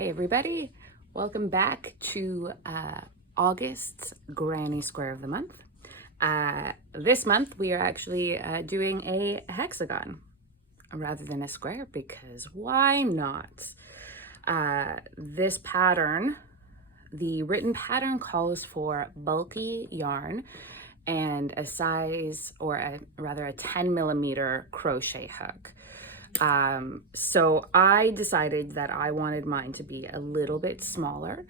Hey everybody, welcome back to August's Granny Square of the Month. This month we are actually doing a hexagon rather than a square because why not? This pattern, the written pattern calls for bulky yarn and a size, or rather a 10 millimeter crochet hook. So I decided that I wanted mine to be a little bit smaller.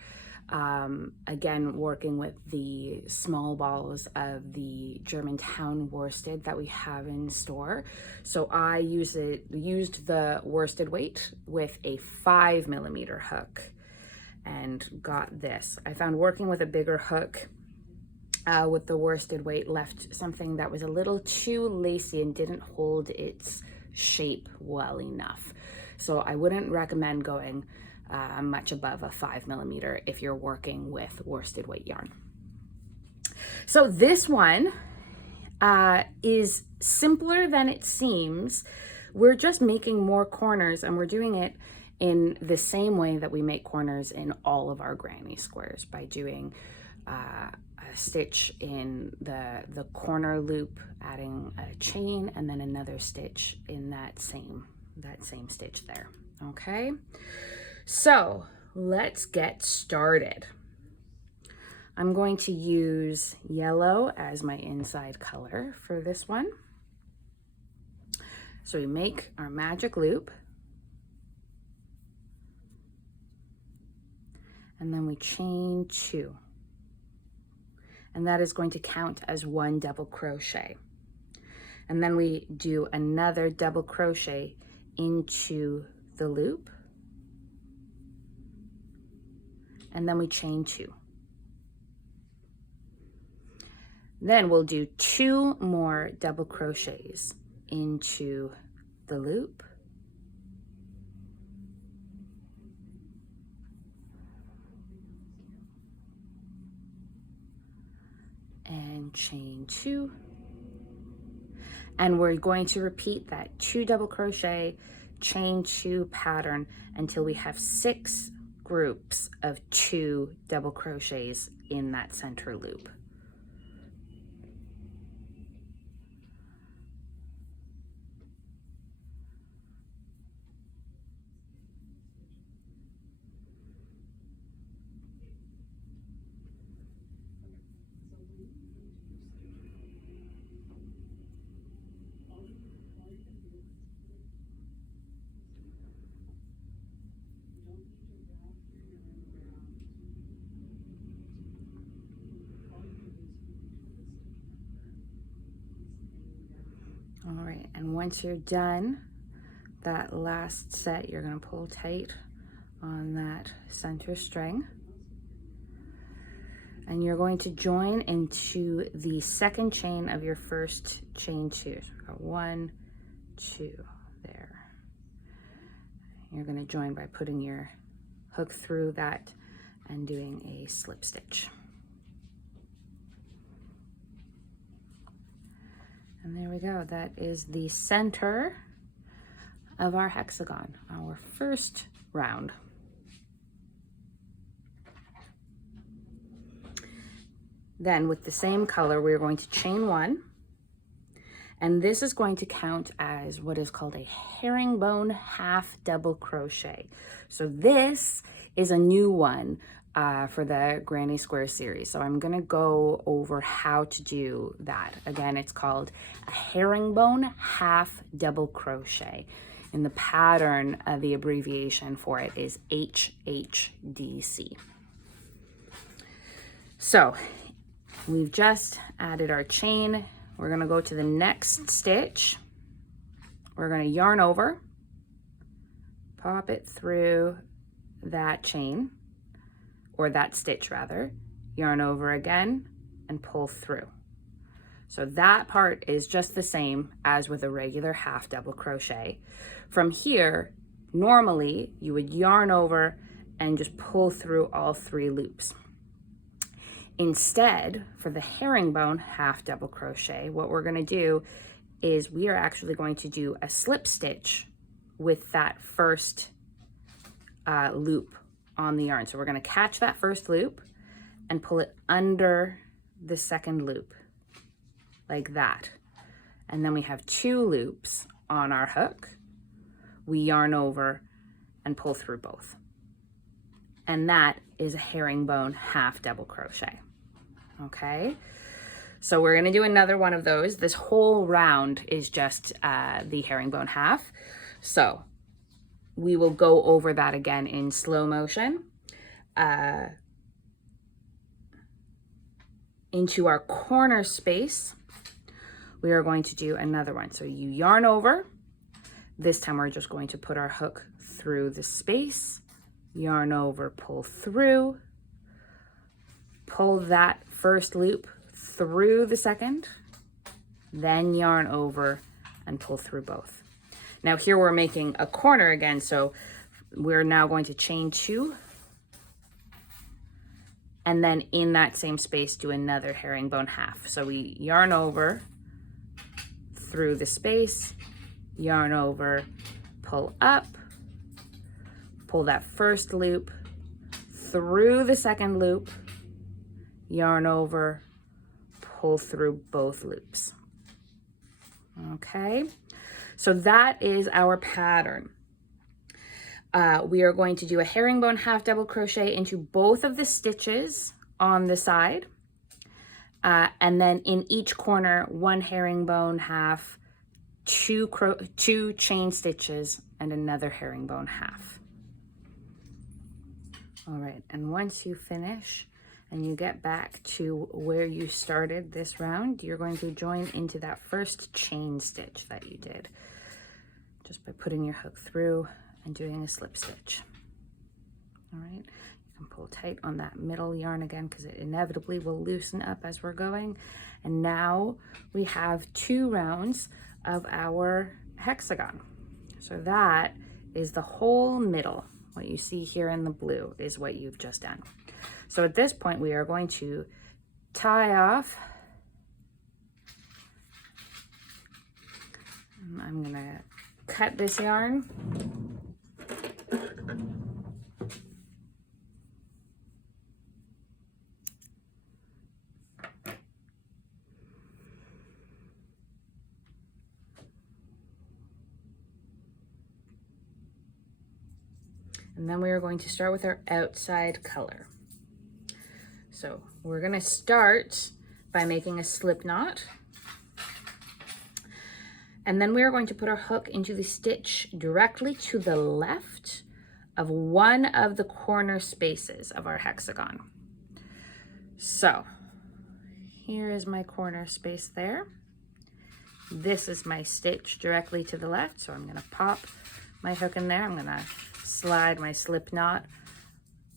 Again, working with the small balls of the Germantown worsted that we have in store. So I used the worsted weight with a 5 millimeter hook and got this. I found working with a bigger hook with the worsted weight left something that was a little too lacy and didn't hold its shape well enough. So I wouldn't recommend going much above a 5 millimeter if you're working with worsted weight yarn. So this one is simpler than it seems. We're just making more corners, and we're doing it in the same way that we make corners in all of our granny squares, by doing a stitch in the corner loop, adding a chain, and then another stitch in that same stitch there. Okay, so let's get started. I'm going to use yellow as my inside color for this one. So we make our magic loop, and then we chain 2. And that is going to count as 1 double crochet. And then we do another double crochet into the loop, and then we chain 2. Then we'll do 2 more double crochets into the loop, and chain 2, and we're going to repeat that 2 double crochet, chain 2 pattern until we have 6 groups of 2 double crochets in that center loop. All right, and once you're done that last set, you're going to pull tight on that center string, and you're going to join into the second chain of your first chain 2. So 1, 2 there. You're going to join by putting your hook through that and doing a slip stitch. And there we go. That is the center of our hexagon, our first round. Then with the same color, we're going to chain 1, and this is going to count as what is called a herringbone half double crochet. So this is a new one for the Granny Square series. So I'm gonna go over how to do that. Again, it's called a herringbone half double crochet. In the pattern, the abbreviation for it is HHDC. So we've just added our chain. We're gonna go to the next stitch. We're gonna yarn over, pop it through that chain, or that stitch rather, yarn over again, and pull through. So that part is just the same as with a regular half double crochet. From here, normally you would yarn over and just pull through all 3 loops. Instead, for the herringbone half double crochet, what we're gonna do is we are actually going to do a slip stitch with that first loop on the yarn. So we're going to catch that first loop and pull it under the second loop like that. And then we have 2 loops on our hook. We yarn over and pull through both. And that is a herringbone half double crochet. Okay, so we're going to do another one of those. This whole round is just the herringbone half. So we will go over that again in slow motion. Into our corner space, we are going to do another one. So you yarn over. This time we're just going to put our hook through the space, yarn over, pull through, pull that first loop through the second, then yarn over and pull through both. Now here we're making a corner again, so we're now going to chain 2, and then in that same space do another herringbone half. So we yarn over through the space, yarn over, pull up, pull that first loop through the second loop, yarn over, pull through both loops. Okay, so that is our pattern. We are going to do a herringbone half double crochet into both of the stitches on the side, and then in each corner 1 herringbone half, 2 chain stitches, and another herringbone half. All right, and once you finish and you get back to where you started this round, you're going to join into that first chain stitch that you did, just by putting your hook through and doing a slip stitch. All right, you can pull tight on that middle yarn again because it inevitably will loosen up as we're going. And now we have 2 rounds of our hexagon. So that is the whole middle. What you see here in the blue is what you've just done. So at this point we are going to tie off. I'm gonna cut this yarn. And then we are going to start with our outside color. So we're going to start by making a slip knot. And then we are going to put our hook into the stitch directly to the left of one of the corner spaces of our hexagon. So here is my corner space there. This is my stitch directly to the left. So I'm going to pop my hook in there. I'm going to slide my slip knot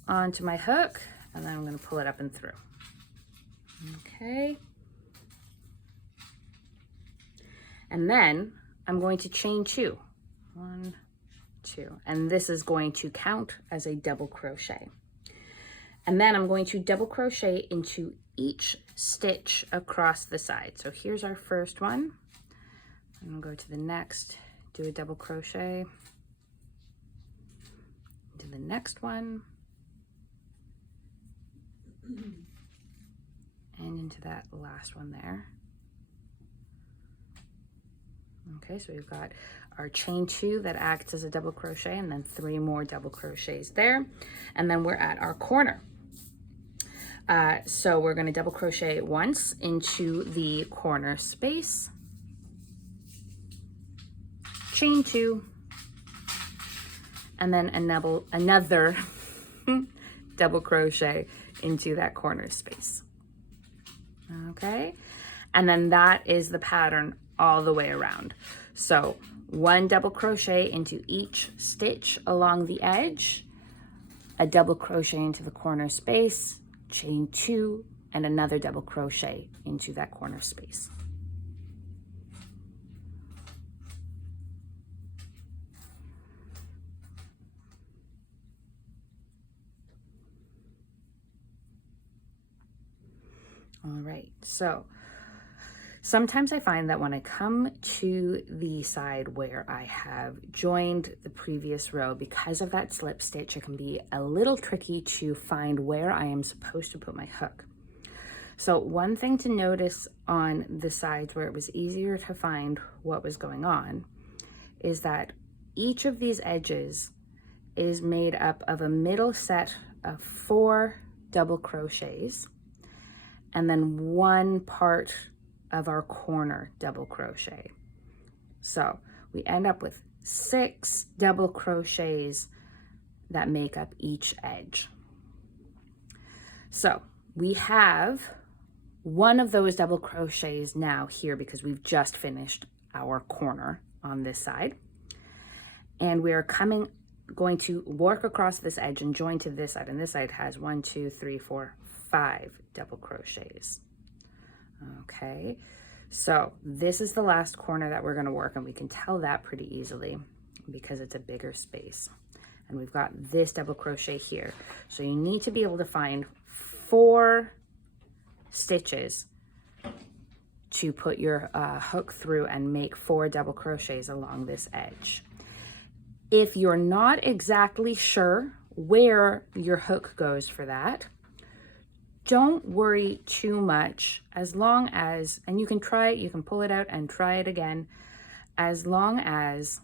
onto my hook, and then I'm going to pull it up and through. Okay. And then I'm going to chain 2. 1, 2. And this is going to count as a double crochet. And then I'm going to double crochet into each stitch across the side. So here's our first one. I'm going to go to the next, do a double crochet, into the next one, and into that last one there. Okay, so we've got our chain 2 that acts as a double crochet, and then 3 more double crochets there, and then we're at our corner. So we're going to double crochet once into the corner space, chain 2, and then another double crochet into that corner space. Okay, and then that is the pattern all the way around. So 1 double crochet into each stitch along the edge, a double crochet into the corner space, chain 2, and another double crochet into that corner space. All right, so Sometimes I find that when I come to the side where I have joined the previous row, because of that slip stitch, it can be a little tricky to find where I am supposed to put my hook. So one thing to notice on the sides where it was easier to find what was going on is that each of these edges is made up of a middle set of 4 double crochets and then 1 part of our corner double crochet. So we end up with 6 double crochets that make up each edge. So we have one of those double crochets now here because we've just finished our corner on this side. And we are going to work across this edge and join to this side. And this side has 1, 2, 3, 4, 5 double crochets. Okay, so this is the last corner that we're going to work, and we can tell that pretty easily because it's a bigger space. And we've got this double crochet here. So you need to be able to find 4 stitches to put your hook through and make 4 double crochets along this edge. If you're not exactly sure where your hook goes for that, don't worry too much, as long as, and you can try it, you can pull it out and try it again, as long as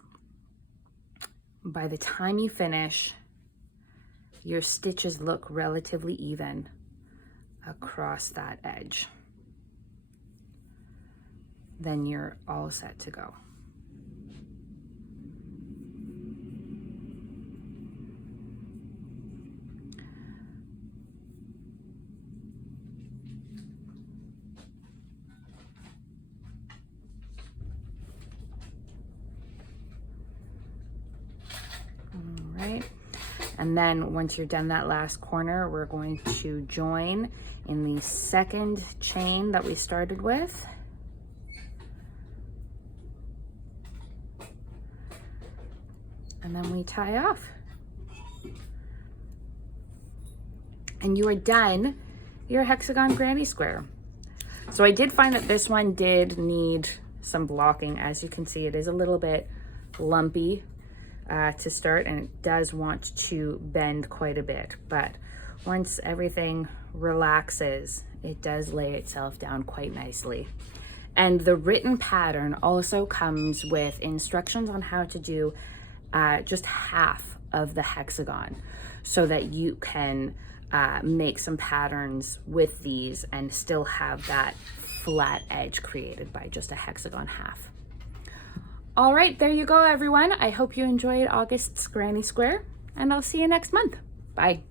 by the time you finish, your stitches look relatively even across that edge. Then you're all set to go. And then once you're done that last corner, we're going to join in the second chain that we started with. And then we tie off. And you are done your hexagon granny square. So I did find that this one did need some blocking. As you can see, it is a little bit lumpy to start, and it does want to bend quite a bit, but once everything relaxes, it does lay itself down quite nicely. And the written pattern also comes with instructions on how to do just half of the hexagon so that you can make some patterns with these and still have that flat edge created by just a hexagon half. All right, there you go, everyone. I hope you enjoyed August's granny square, and I'll see you next month. Bye.